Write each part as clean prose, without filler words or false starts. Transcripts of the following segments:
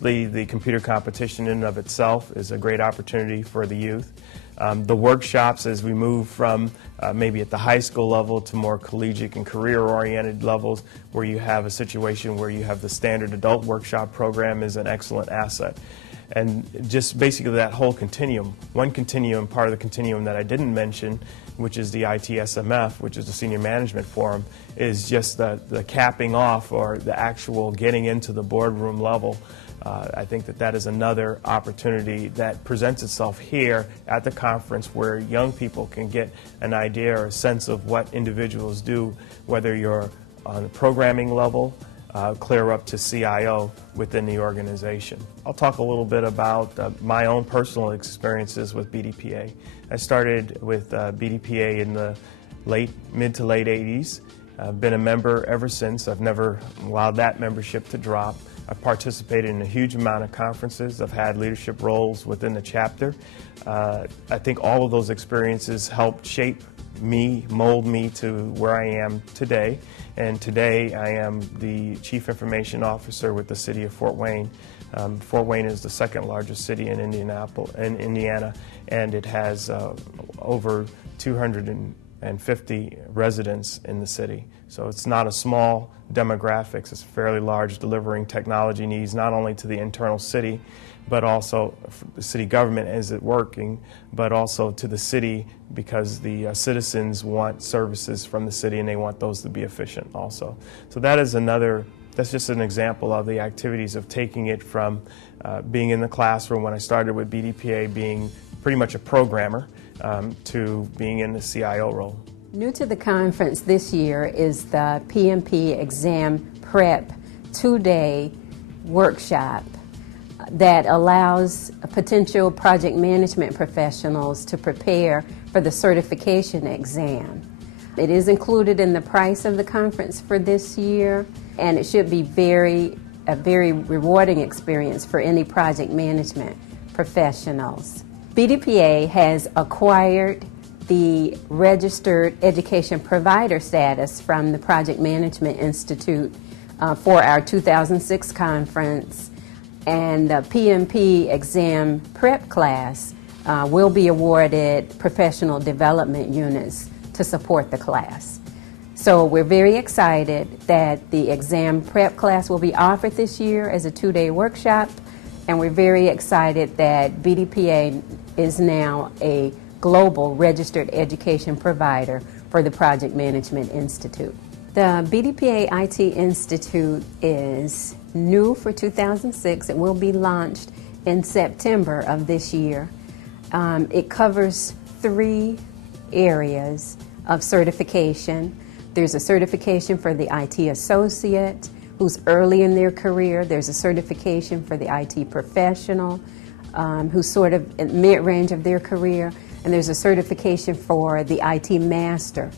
obviously, the computer competition in and of itself is a great opportunity for the youth. The workshops, as we move from maybe at the high school level to more collegiate and career-oriented levels, where you have a situation where you have the standard adult workshop program, is an excellent asset. And just basically that whole continuum. One continuum, part of the continuum that I didn't mention, which is the ITSMF, which is the Senior Management Forum, is just the capping off, or the actual getting into the boardroom level. I think that is another opportunity that presents itself here at the conference, where young people can get an idea or a sense of what individuals do, whether you're on the programming level, clear up to CIO within the organization. I'll talk a little bit about my own personal experiences with BDPA. I started with BDPA in the mid to late 80s. I've been a member ever since. I've never allowed that membership to drop. I've participated in a huge amount of conferences. I've had leadership roles within the chapter. I think all of those experiences helped shape me, mold me to where I am today. And today I am the Chief Information Officer with the City of Fort Wayne. Fort Wayne is the second largest city in Indiana, and it has over 250 residents in the city. So it's not a small demographics. It's fairly large, delivering technology needs not only to the internal city, but also the city government as it working, but also to the city, because the citizens want services from the city and they want those to be efficient also. So that's just an example of the activities of taking it from being in the classroom when I started with BDPA, being pretty much a programmer, to being in the CIO role. New to the conference this year is the PMP Exam Prep 2-day workshop that allows potential project management professionals to prepare for the certification exam. It is included in the price of the conference for this year, and it should be a very rewarding experience for any project management professionals. BDPA has acquired the Registered Education Provider status from the Project Management Institute for our 2006 conference, and the PMP exam prep class will be awarded professional development units to support the class. So we're very excited that the exam prep class will be offered this year as a 2-day workshop, and we're very excited that BDPA is now a global registered education provider for the Project Management Institute. The BDPA IT Institute is new for 2006. It will be launched in September of this year. It covers 3 areas of certification. There's a certification for the IT associate who's early in their career. There's a certification for the IT professional who's sort of at mid-range of their career. And there's a certification for the IT master,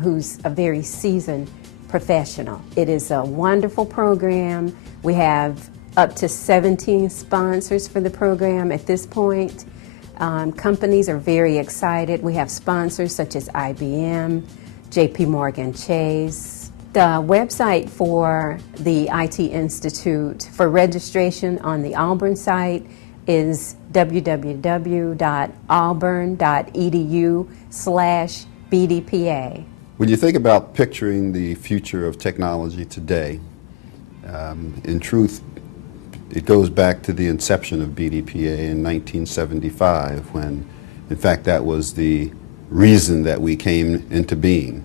who's a very seasoned professional. It is a wonderful program. We have up to 17 sponsors for the program at this point. Companies are very excited. We have sponsors such as IBM, JP Morgan Chase. The website for the IT Institute for registration on the Auburn site is www.auburn.edu/BDPA. When you think about picturing the future of technology today, in truth, it goes back to the inception of BDPA in 1975, when, in fact, that was the reason that we came into being.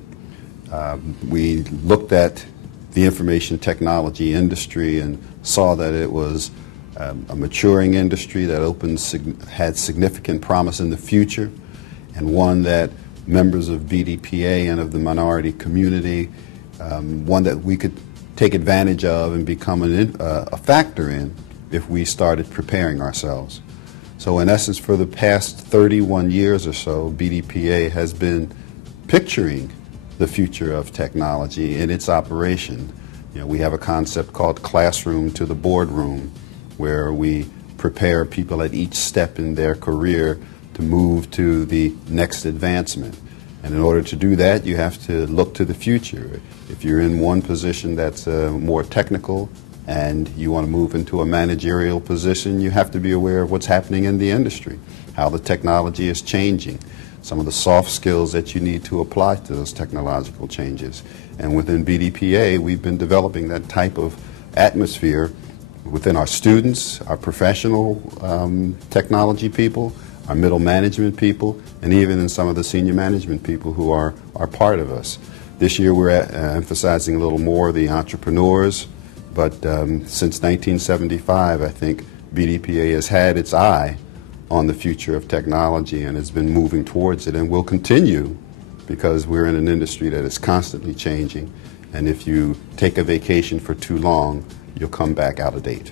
We looked at the information technology industry and saw that it was a maturing industry that had significant promise in the future, and one that members of BDPA and of the minority community, one that we could take advantage of and become a factor in if we started preparing ourselves. So in essence, for the past 31 years or so, BDPA has been picturing the future of technology in its operation. You know, we have a concept called classroom to the boardroom, where we prepare people at each step in their career to move to the next advancement. And in order to do that, you have to look to the future. If you're in one position that's more technical, and you want to move into a managerial position, you have to be aware of what's happening in the industry, how the technology is changing, some of the soft skills that you need to apply to those technological changes. And within BDPA, we've been developing that type of atmosphere within our students, our professional technology people, our middle management people, and even in some of the senior management people who are part of us. This year we're emphasizing a little more the entrepreneurs, but since 1975 I think BDPA has had its eye on the future of technology and has been moving towards it, and will continue, because we're in an industry that is constantly changing, and if you take a vacation for too long, you'll come back out of date.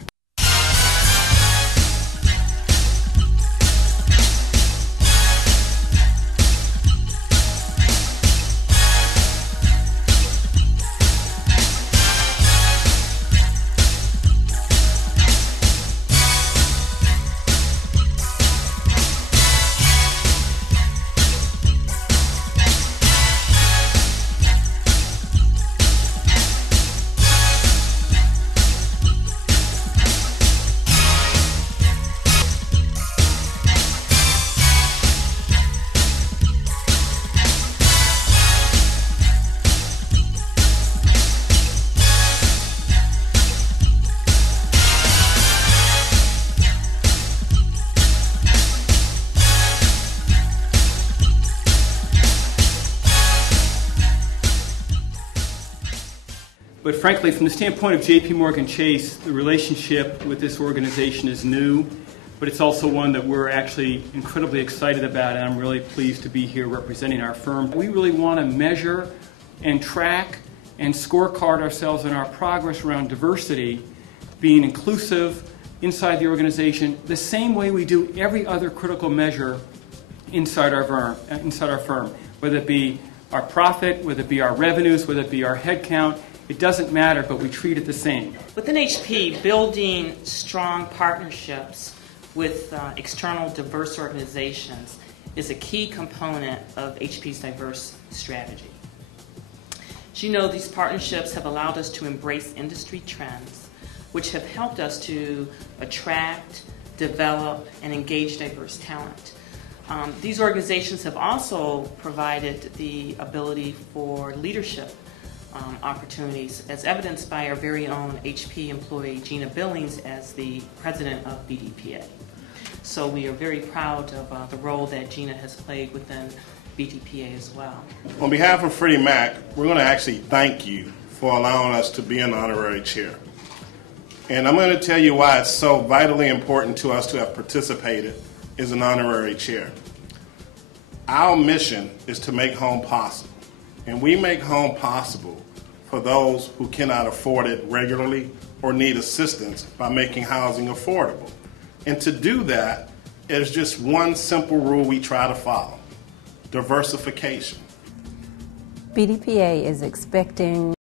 But frankly, from the standpoint of J.P. Morgan Chase, the relationship with this organization is new, but it's also one that we're actually incredibly excited about, and I'm really pleased to be here representing our firm. We really want to measure and track and scorecard ourselves on our progress around diversity, being inclusive inside the organization, the same way we do every other critical measure inside our firm, whether it be our profit, whether it be our revenues, whether it be our headcount. It doesn't matter, but we treat it the same. Within HP, building strong partnerships with external diverse organizations is a key component of HP's diverse strategy. As you know, these partnerships have allowed us to embrace industry trends, which have helped us to attract, develop, and engage diverse talent. These organizations have also provided the ability for leadership opportunities, as evidenced by our very own HP employee Gina Billings as the president of BDPA. So we are very proud of the role that Gina has played within BDPA as well. On behalf of Freddie Mac, we're going to actually thank you for allowing us to be an honorary chair. And I'm going to tell you why it's so vitally important to us to have participated as an honorary chair. Our mission is to make home possible. And we make home possible for those who cannot afford it regularly or need assistance by making housing affordable. And to do that, there's just one simple rule we try to follow: diversification. BDPA is expecting